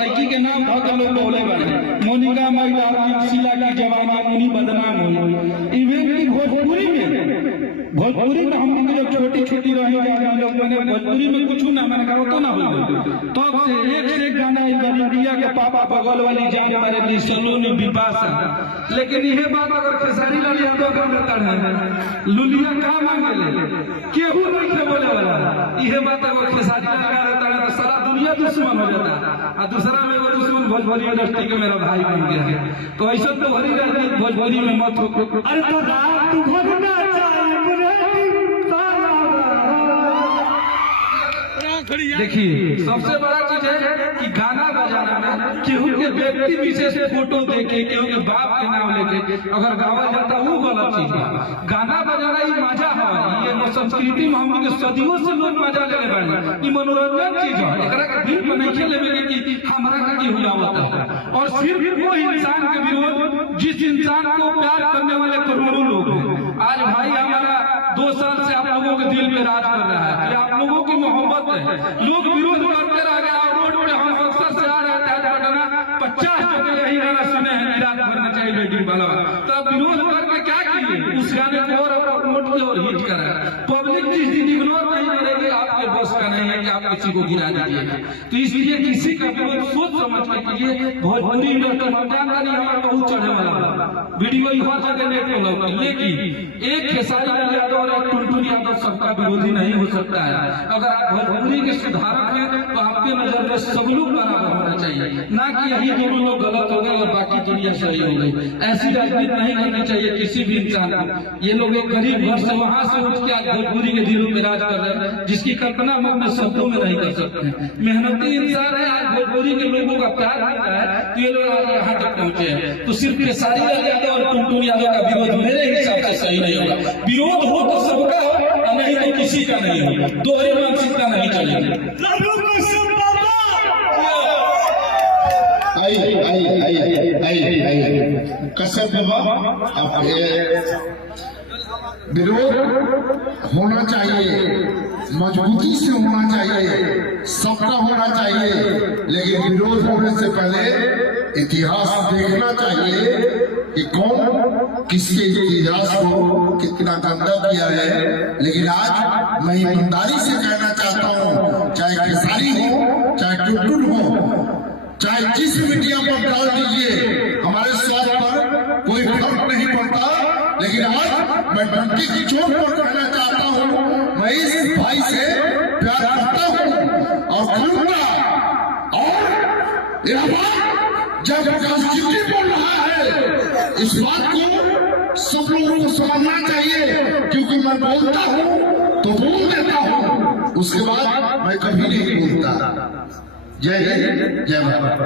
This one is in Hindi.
लड़की के नाम धो के लोग बोले बने मोनिका महिला शीला की जवानी मुनी बदनाम हुई। इवेंट की भोजपुरी में हम लोग छोटी छोटी रही लोग मैंने भोजपुरी में कुछ ना मैंने कहा तो ना हो तो से एक गाना इंडिया के पापा बगल वाली जान मारे सलून बिपाशा। लेकिन यह बात अगर खेसारी लाल यादव का बताना है लुलिया कहाँ मांगे केहू नहीं थे बोले वाला। यह बात अगर खेसारी लाल का रहता है तो सारा दुनिया दुश्मन हो जाता और दूसरा में वो दुश्मन भोजपुरी इंडस्ट्री के मेरा भाई बन गया है। तो ऐसा तो हरी राजनीति भोजपुरी में मत हो। अरे तो रात भरना देखिए सबसे बड़ा चीज है कि गाना बजाना में केहू के व्यक्ति विशेष फोटो देके केहू के बाप के नाम लेके अगर गावा जाता वो गलत चीज है। गाना बजाना ही मजा है। ये संस्कृति में हम के सदियों से लोग मजा ले रहे हैं। ये मनोरंजन चीज है। एकरा के दिल पर नहीं खेले कि हमारा का की हुआ होता है। और सिर्फ वो इंसान के विरोध जिस इंसान को प्यार करने वाले करोड़ों लोग हैं। आज भाई हमारा 2 साल से आप लोगों के दिल में राज कर रहा है। आप लोगों की मोहब्बत है। लोग विरोध करते रह गए और रोड पे हम अक्सर से आ रहे थे पटना 50 जगह यही गाना सुने हैं निराश करना चाहिए बेटी वाला। तो अब विरोध करके क्या किए उस गाने को और प्रमोट किया और हिट करा। पब्लिक जिस दिन इग्नोर नहीं करेगी आपके बस का नहीं है कि आप किसी को गिरा दीजिए। तो इसलिए किसी का विरोध सोच समझ के कीजिए। भोजपुरी इंडस्ट्री हम जानता नहीं हमारा बहुत चढ़ने वाला वीडियो हर जगह नेट पे लगा। लेकिन एक खेसारी लाल यादव और एक टुनटुन यादव सबका विरोधी नहीं हो सकता है। अगर आप भोजपुरी के सुधारक हैं तो आपके नजर में सब लोग बराबर होना चाहिए, ना कि यही दोनों लोग गलत हो गए और बाकी दुनिया सही हो गई। ऐसी राजनीति नहीं करनी चाहिए किसी भी इंसान को। ये लोग एक गरीब घर से वहां से उठ के आज भोजपुरी के दिलों में राज कर रहे हैं जिसकी कल्पना हम अपने शब्दों में नहीं कर सकते। मेहनती इंसान है। आज भोजपुरी के लोगों का प्यार मिलता है तो ये लोग आज यहाँ तक पहुंचे हैं। तो सिर्फ खेसारी लाल यादव और टुनटुन यादव का विरोध मेरे हिसाब से सही नहीं होगा। विरोध हो तो सबका हो नहीं तो किसी का नहीं होगा। दोहरे मानसिकता नहीं चलेगी। विरोध होना चाहिए, मजबूती से होना चाहिए, सबका होना चाहिए। लेकिन विरोध होने से पहले इतिहास देखना चाहिए कि कौन किसके इतिहास को कितना गंदा किया है। लेकिन आज मैं ईमानदारी से कहना चाहता हूँ, चाहे खेसारी हो चाहे टुनटुन हो चाहे जिस मीडिया पर डाल दीजिए, हमारे स्वास्थ्य पर कोई फर्क नहीं पड़ता। लेकिन आज मैं डंके की चोट पर कहना चाहता हूँ, मैं इस भाई से प्यार करता हूँ और करूंगा। और जब राजनीति बोल रहा है इस बात को सब लोगों को समझना चाहिए, क्योंकि मैं बोलता हूँ तो बोल देता हूँ, उसके बाद मैं कभी नहीं बोलता। जय जय जय भारत।